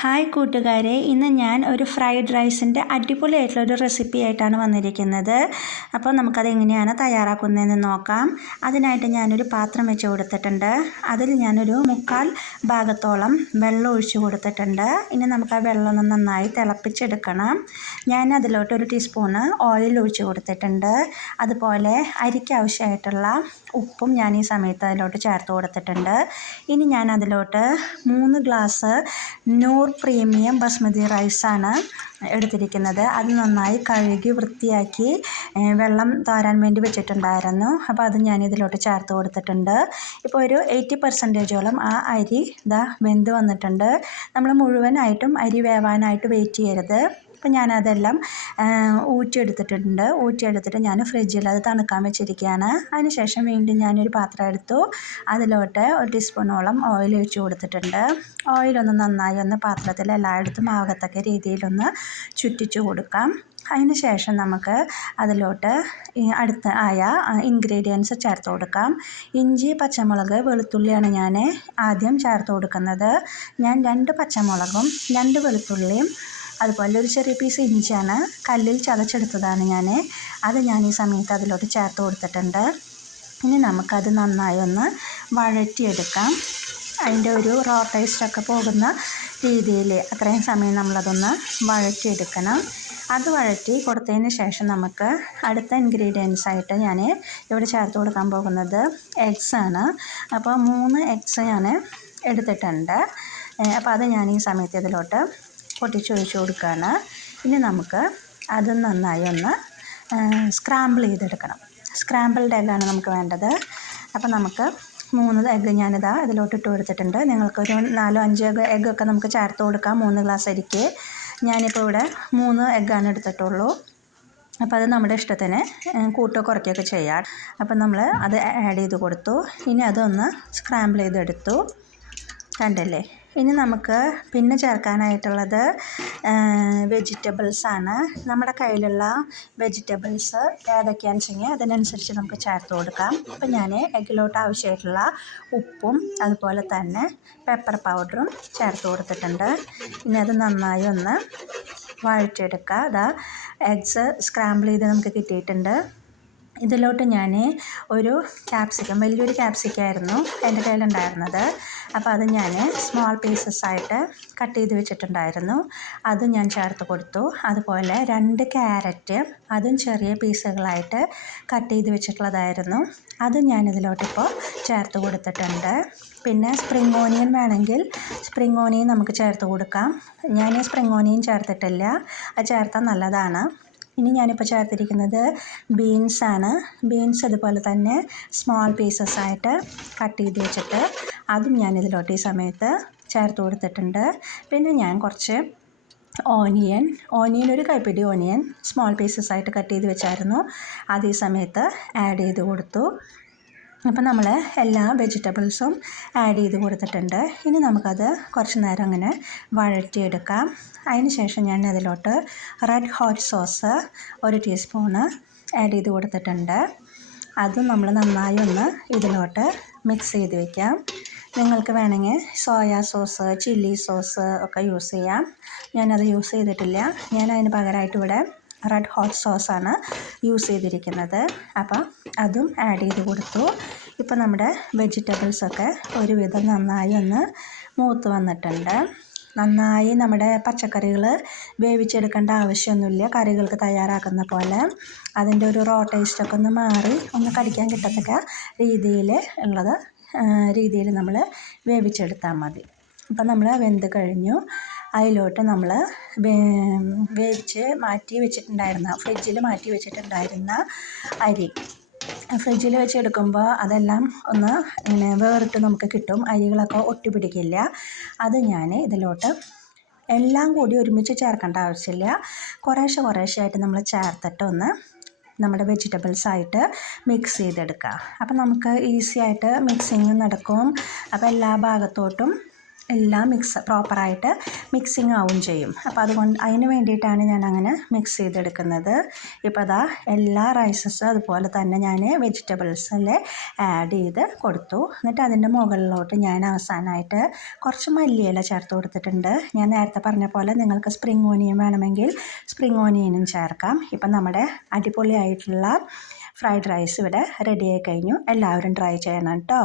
Hi കൂട്ടുകാരെ, ഇന്ന് ഞാൻ ഒരു ഫ്രൈഡ് റൈസിൻ്റെ അടിപൊളിയായിട്ടുള്ളൊരു റെസിപ്പി ആയിട്ടാണ് വന്നിരിക്കുന്നത്. അപ്പോൾ നമുക്കത് എങ്ങനെയാണ് തയ്യാറാക്കുന്നതെന്ന് നോക്കാം. അതിനായിട്ട് ഞാനൊരു പാത്രം വെച്ച് കൊടുത്തിട്ടുണ്ട്. അതിൽ ഞാനൊരു 1/4 ഭാഗത്തോളം വെള്ളം ഒഴിച്ച് കൊടുത്തിട്ടുണ്ട്. ഇനി നമുക്ക് ആ വെള്ളം ഒന്ന് നന്നായി തിളപ്പിച്ചെടുക്കണം. ഞാൻ അതിലോട്ട് 1 ടീസ്പൂണ് ഓയിൽ ഒഴിച്ച് കൊടുത്തിട്ടുണ്ട്. അതുപോലെ അരിക്ക് ആവശ്യമായിട്ടുള്ള ഉപ്പും ഞാൻ ഈ സമയത്ത് അതിലോട്ട് ചേർത്ത് കൊടുത്തിട്ടുണ്ട്. ഇനി ഞാൻ അതിലോട്ട് 3 ഗ്ലാസ് നൂർ പ്രീമിയം ബസ്മതി റൈസാണ് എടുത്തിരിക്കുന്നത്. അത് നന്നായി കഴുകി വൃത്തിയാക്കി വെള്ളം തോരാൻ വേണ്ടി വെച്ചിട്ടുണ്ടായിരുന്നു. അപ്പോൾ അത് ഞാൻ ഇതിലോട്ട് ചേർത്ത് കൊടുത്തിട്ടുണ്ട്. ഇപ്പോൾ ഒരു 80% ആ അരി വെന്ത് വന്നിട്ടുണ്ട്. നമ്മൾ മുഴുവനായിട്ടും അരി വേവാനായിട്ട് വെയിറ്റ് ചെയ്യരുത്. അപ്പോൾ ഞാനതെല്ലാം ഊറ്റിയെടുത്തിട്ട് ഞാൻ ഫ്രിഡ്ജിൽ അത് തണുക്കാൻ വെച്ചിരിക്കുകയാണ്. അതിനുശേഷം വീണ്ടും ഞാനൊരു പാത്രം എടുത്തു. അതിലോട്ട് 1 ടീസ്പൂണോളം ഓയിൽ ഒഴിച്ച് കൊടുത്തിട്ടുണ്ട്. ഓയിലൊന്ന് നന്നായി ഒന്ന് പാത്രത്തിൽ എല്ലായിടത്തും ആകത്തക്ക രീതിയിലൊന്ന് ചുറ്റിച്ചു കൊടുക്കാം. അതിന് ശേഷം നമുക്ക് അതിലോട്ട് അടുത്ത ഇൻഗ്രീഡിയൻസ് ചേർത്ത് കൊടുക്കാം. ഇഞ്ചി, പച്ചമുളക്, വെളുത്തുള്ളിയാണ് ഞാൻ ആദ്യം ചേർത്ത് കൊടുക്കുന്നത്. ഞാൻ 2 പച്ചമുളകും 2 വെളുത്തുള്ളിയും അതുപോലെ ഒരു ചെറിയ പീസ് ഇഞ്ചിയാണ് കല്ലിൽ ചതച്ചെടുത്തതാണ് അത് ഞാൻ ഈ സമയത്ത് അതിലോട്ട് ചേർത്ത് കൊടുത്തിട്ടുണ്ട്. ഇനി നമുക്കത് നന്നായി ഒന്ന് വഴറ്റിയെടുക്കാം. അതിൻ്റെ ഒരു റോ ടേസ്റ്റൊക്കെ പോകുന്ന രീതിയിൽ അത്രയും സമയം നമ്മളതൊന്ന് വഴറ്റിയെടുക്കണം. അത് വഴറ്റി കൊടുത്തതിന് ശേഷം നമുക്ക് അടുത്ത ഇൻഗ്രീഡിയൻസ് ആയിട്ട് ഞാൻ ഇവിടെ ചേർത്ത് കൊടുക്കാൻ പോകുന്നത് എഗ്സാണ്. അപ്പോൾ 3 എഗ്സ് ഞാൻ എടുത്തിട്ടുണ്ട്. അപ്പോൾ അത് ഞാൻ ഈ സമയത്ത് ഇതിലോട്ട് പൊട്ടിച്ചൊഴിച്ച് കൊടുക്കുകയാണ്. ഇനി നമുക്ക് അത് നന്നായി ഒന്ന് സ്ക്രാമ്പിൾ ചെയ്തെടുക്കണം. സ്ക്രാമ്പിൾഡ് എഗ്ഗാണ് നമുക്ക് വേണ്ടത്. അപ്പോൾ നമുക്ക് 3 എഗ്ഗ് ഞാനിതാ ഇതിലോട്ട് ഇട്ട് കൊടുത്തിട്ടുണ്ട്. നിങ്ങൾക്കൊരു 4-5 എഗ്ഗൊക്കെ നമുക്ക് ചേർത്ത് കൊടുക്കാം 3 ഗ്ലാസ് അരിക്ക്. ഞാനിപ്പോൾ ഇവിടെ 3 എഗ്ഗാണ് എടുത്തിട്ടുള്ളൂ. അപ്പോൾ അത് നമ്മുടെ ഇഷ്ടത്തിന് കൂട്ടോ കുറയ്ക്കുകയൊക്കെ ചെയ്യാം. അപ്പം നമ്മൾ അത് ആഡ് ചെയ്ത് കൊടുത്തു. ഇനി അതൊന്ന് സ്ക്രാമ്പിൾ ചെയ്തെടുത്തു. കണ്ടല്ലേ. ഇനി നമുക്ക് പിന്നെ ചേർക്കാനായിട്ടുള്ളത് വെജിറ്റബിൾസാണ്. നമ്മുടെ കയ്യിലുള്ള വെജിറ്റബിൾസ് ഏതൊക്കെയാണെന്ന് വെച്ചെങ്കിൽ അതിനനുസരിച്ച് നമുക്ക് ചേർത്ത് കൊടുക്കാം. അപ്പം ഞാൻ എഗ്ഗിലോട്ട് ആവശ്യമായിട്ടുള്ള ഉപ്പും അതുപോലെ തന്നെ പെപ്പർ പൗഡറും ചേർത്ത് കൊടുത്തിട്ടുണ്ട്. ഇനി അത് നന്നായി ഒന്ന് വഴറ്റിയെടുക്കുക. എഗ്സ് സ്ക്രാമ്പിൾ ചെയ്ത് നമുക്ക് കിട്ടിയിട്ടുണ്ട്. ഇതിലോട്ട് ഞാൻ ഒരു ക്യാപ്സിക്കം, വലിയൊരു ക്യാപ്സിക്കമായിരുന്നു എൻ്റെ കയ്യിലുണ്ടായിരുന്നത്. അപ്പോൾ അത് ഞാൻ സ്മോൾ പീസസ് ആയിട്ട് കട്ട് ചെയ്ത് വെച്ചിട്ടുണ്ടായിരുന്നു. അത് ഞാൻ ചേർത്ത് കൊടുത്തു. അതുപോലെ 2 ക്യാരറ്റ്, അതും ചെറിയ പീസുകളായിട്ട് കട്ട് ചെയ്ത് വെച്ചിട്ടുള്ളതായിരുന്നു. അത് ഞാനിതിലോട്ടിപ്പോൾ ചേർത്ത് കൊടുത്തിട്ടുണ്ട്. പിന്നെ സ്പ്രിംഗ് ഓനിയൻ വേണമെങ്കിൽ സ്പ്രിംഗ് ഓനിയൻ നമുക്ക് ചേർത്ത് കൊടുക്കാം. ഞാൻ സ്പ്രിംഗ് ഓനിയൻ ചേർത്തിട്ടില്ല. അത് ചേർത്താൽ നല്ലതാണ്. ഇനി ഞാനിപ്പോൾ ചേർത്തിരിക്കുന്നത് ബീൻസാണ്. ബീൻസ് അതുപോലെ തന്നെ സ്മോൾ പീസസ് ആയിട്ട് കട്ട് ചെയ്ത് വെച്ചിട്ട് അതും ഞാനിതിലോട്ട് ഈ സമയത്ത് ചേർത്ത് കൊടുത്തിട്ടുണ്ട്. പിന്നെ ഞാൻ കുറച്ച് ഓനിയൻ ഒരു കൈപ്പിടി ഓനിയൻ സ്മോൾ പീസസ് ആയിട്ട് കട്ട് ചെയ്ത് വെച്ചായിരുന്നു. അത് ഈ സമയത്ത് ആഡ് ചെയ്ത് കൊടുത്തു. അപ്പോൾ നമ്മൾ എല്ലാ വെജിറ്റബിൾസും ആഡ് ചെയ്ത് കൊടുത്തിട്ടുണ്ട്. ഇനി നമുക്കത് കുറച്ച് നേരം അങ്ങനെ വഴറ്റിയെടുക്കാം. അതിന് ശേഷം ഞാൻ അതിലോട്ട് red hot sauce 1 teaspoon add ചെയ്ത് കൊടുത്തിട്ടുണ്ട്. അതും നമ്മൾ നന്നായി ഒന്ന് ഇതിലോട്ട് മിക്സ് ചെയ്ത് വയ്ക്കാം. നിങ്ങൾക്ക് വേണമെങ്കിൽ സോയാ സോസ്, ചില്ലി സോസ് ഒക്കെ യൂസ് ചെയ്യാം. ഞാനത് യൂസ് ചെയ്തിട്ടില്ല. ഞാൻ അതിന് പകരമായിട്ട് ഇവിടെ റെഡ് ഹോട്ട് സോസാണ് യൂസ് ചെയ്തിരിക്കുന്നത്. അപ്പം അതും ആഡ് ചെയ്ത് കൊടുത്തു. ഇപ്പോൾ നമ്മുടെ വെജിറ്റബിൾസൊക്കെ ഒരുവിധം നന്നായി ഒന്ന് മൂത്ത് വന്നിട്ടുണ്ട്. നന്നായി നമ്മുടെ പച്ചക്കറികൾ വേവിച്ചെടുക്കേണ്ട ആവശ്യമൊന്നുമില്ല. കറികൾക്ക് തയ്യാറാക്കുന്ന പോലെ അതിൻ്റെ ഒരു റോ ടേസ്റ്റൊക്കെ ഒന്ന് മാറി ഒന്ന് കടിക്കാൻ കിട്ടത്തക്ക രീതിയിൽ നമ്മൾ വേവിച്ചെടുത്താൽ മതി. അപ്പം നമ്മൾ വെന്ത് കഴിഞ്ഞു. അതിലോട്ട് നമ്മൾ വേവിച്ച് ഫ്രിഡ്ജിൽ മാറ്റി വെച്ചിട്ടുണ്ടായിരുന്ന അരി ഫ്രിഡ്ജിൽ വെച്ചെടുക്കുമ്പോൾ അതെല്ലാം ഒന്ന് ഇങ്ങനെ വേറിട്ട് നമുക്ക് കിട്ടും. അരികളൊക്കെ ഒട്ടിപ്പിടിക്കില്ല. അത് ഞാൻ ഇതിലോട്ട് എല്ലാം കൂടി ഒരുമിച്ച് ചേർക്കേണ്ട ആവശ്യമില്ല. കുറേശ്ശെ നമ്മൾ ചേർത്തിട്ട് ഒന്ന് നമ്മുടെ വെജിറ്റബിൾസായിട്ട് മിക്സ് ചെയ്തെടുക്കുക. അപ്പം നമുക്ക് ഈസി ആയിട്ട് മിക്സിങ് നടക്കും. അപ്പോൾ എല്ലാ ഭാഗത്തോട്ടും എല്ലാം പ്രോപ്പറായിട്ട് മിക്സിങ് ആവും ചെയ്യും. അപ്പോൾ അതിന് വേണ്ടിയിട്ടാണ് ഞാൻ അങ്ങനെ മിക്സ് ചെയ്തെടുക്കുന്നത്. ഇപ്പോൾ അതാ എല്ലാ റൈസസും അതുപോലെ തന്നെ ഞാൻ വെജിറ്റബിൾസിൽ ആഡ് ചെയ്ത് കൊടുത്തു. എന്നിട്ട് അതിൻ്റെ മുകളിലോട്ട് ഞാൻ അവസാനമായിട്ട് കുറച്ച് മല്ലിയില ചേർത്ത് കൊടുത്തിട്ടുണ്ട്. ഞാൻ നേരത്തെ പറഞ്ഞ പോലെ നിങ്ങൾക്ക് സ്പ്രിംഗ് ഓനിയൻ വേണമെങ്കിൽ സ്പ്രിംഗ് ഓനിയനും ചേർക്കാം. ഇപ്പം നമ്മുടെ അടിപൊളിയായിട്ടുള്ള ഫ്രൈഡ് റൈസ് ഇവിടെ റെഡി ആയി കഴിഞ്ഞു. എല്ലാവരും ട്രൈ ചെയ്യണം കേട്ടോ.